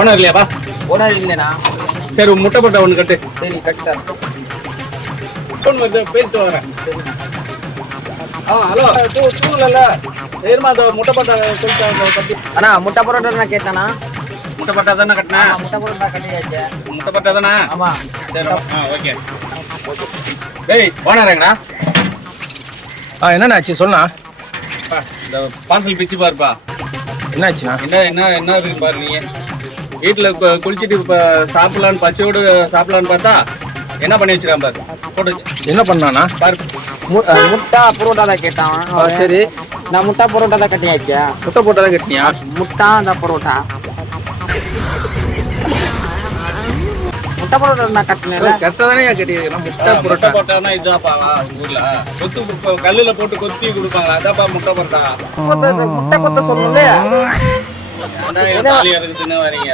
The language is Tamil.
ஓனர் இல்லையாப்பா? ஓனர் இல்லைண்ணா. சரி முட்டை போட்டா ஒன்று கட்டு. சரி கட்டா. ஃபோன் வந்து பேசிட்டு வரேன். ஹலோ தூங்கல சரிமா அந்த முட்டை போட்டா சொல்லிட்டு அண்ணா முட்டை பரோட்டா நான் கேட்டேண்ணா. முட்டை போட்டா தானே கட்டினேன். முட்டை பரோட்டா கட்டியாச்சு. முட்டை போட்டா தானே? ஆமா. சரி ஓகே. டேய் ஓனருங்கண்ணா. என்னண்ணா ஆச்சு சொல்லணா. இந்த பார்சல் பிச்சு பாருப்பா. என்னாச்சுண்ணா? என்ன இருக்கு பாரு. நீ வீட்டில் குளிச்சுட்டு இப்போ சாப்பிடலான்னு பசியோடு சாப்பிடலான்னு பார்த்தா என்ன பண்ணி வச்சிருக்கான் பாரு. போட்டு வச்சு என்ன பண்ணாண்ணா? பாரு முட்டை பரோட்டா தான் கேட்டான். சரி நான் முட்டை பரோட்டா தான் கட்டியாச்சு. முட்டை போட்டா தான் கட்டினியா? முட்டை அந்த பரோட்டா. முட்டை பரோட்டா நான் கட்டினேன். கரெக்டாக கட்டியிருக்கேன். முட்டை முட்டை புரோட்டா போட்டானா இதுதான்ப்பா ஊர்ல கொத்து கல்லுல போட்டு கொத்தி கொடுப்பாங்களா அதான்ப்பா முட்டை போட்டா. முட்டை கொத்த சொல்லல. இருக்குதுன்னு வரீங்க.